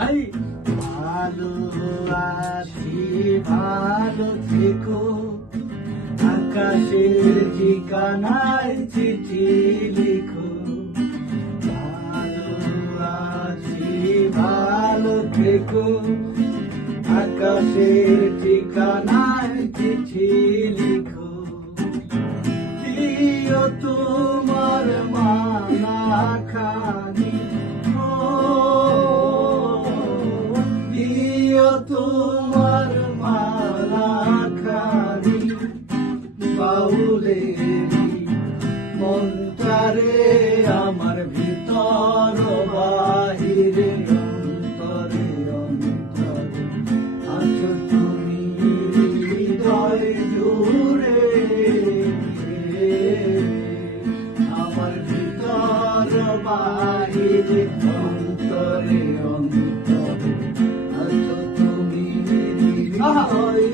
ভালো আছি ভালো থেকো, আকাশের ঠিকানায় চিঠি লিখো। ভালো আছি ভালো থেকো, আকাশের ঠিকানায় চিঠি লিখো। প্রিয় তোমার মালা খানি, প্রিয় তোমার মালা খানি, বাউলেরি মন্ত্রে আমার ভিতর বাহিরে অন্তরে অন্তরে আছো তুমি হৃদয় জুড়ে। আমার ভিতর বাহিরে অন্তরে অন্তরে আছো তুমি হৃদয়